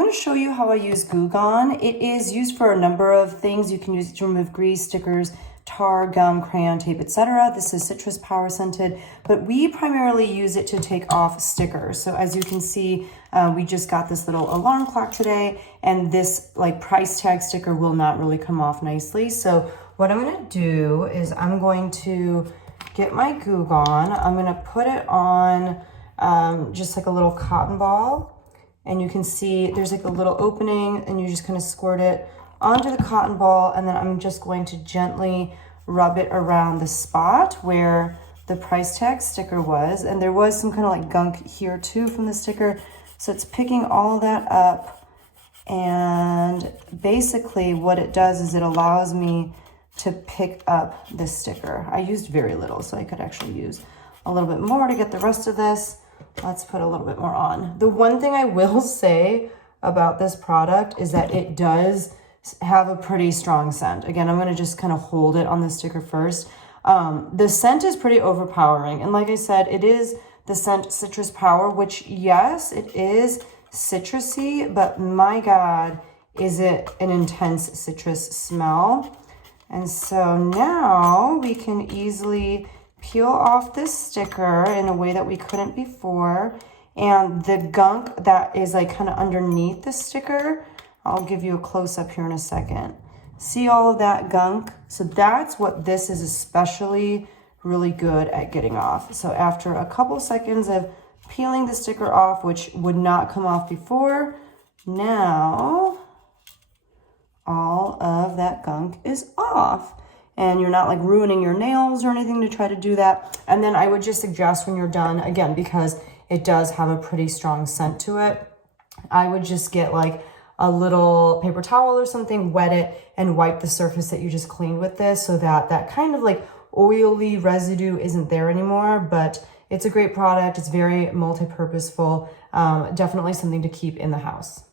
going to show you how I use Goo Gone. It is used for a number of things. You can use it to remove grease, stickers, tar, gum, crayon, tape, etc. This is citrus power scented, but we primarily use it to take off stickers. So as you can see, we just got this little alarm clock today, and this like price tag sticker will not really come off nicely. So what I'm going to do is I'm going to get my Goo Gone. I'm going to put it on just like a little cotton ball. And you can see there's like a little opening, and you just kind of squirt it onto the cotton ball, and then I'm just going to gently rub it around the spot where the price tag sticker was. And there was some kind of like gunk here too from the sticker. So it's picking all that up. And basically what it does is it allows me to pick up this sticker. I used very little, so I could actually use a little bit more to get the rest of this. Let's put a little bit more on. The one thing I will say about this product is that it does have a pretty strong scent. Again, I'm going to just kind of hold it on the sticker first. The scent is pretty overpowering. And like I said, it is the scent Citrus Power, which yes, it is citrusy, but my God, is it an intense citrus smell. And so now we can easily peel off this sticker in a way that we couldn't before. And the gunk that is like kind of underneath the sticker, I'll give you a close up here in a second. See all of that gunk? So that's what this is especially really good at getting off. So after a couple seconds of peeling the sticker off, which would not come off before, now all of that gunk is off. And you're not like ruining your nails or anything to try to do that. And then I would just suggest when you're done, again, because it does have a pretty strong scent to it, I would just get like a little paper towel or something, wet it, and wipe the surface that you just cleaned with this so that that kind of like oily residue isn't there anymore. But it's a great product. It's very multi-purposeful. Definitely something to keep in the house.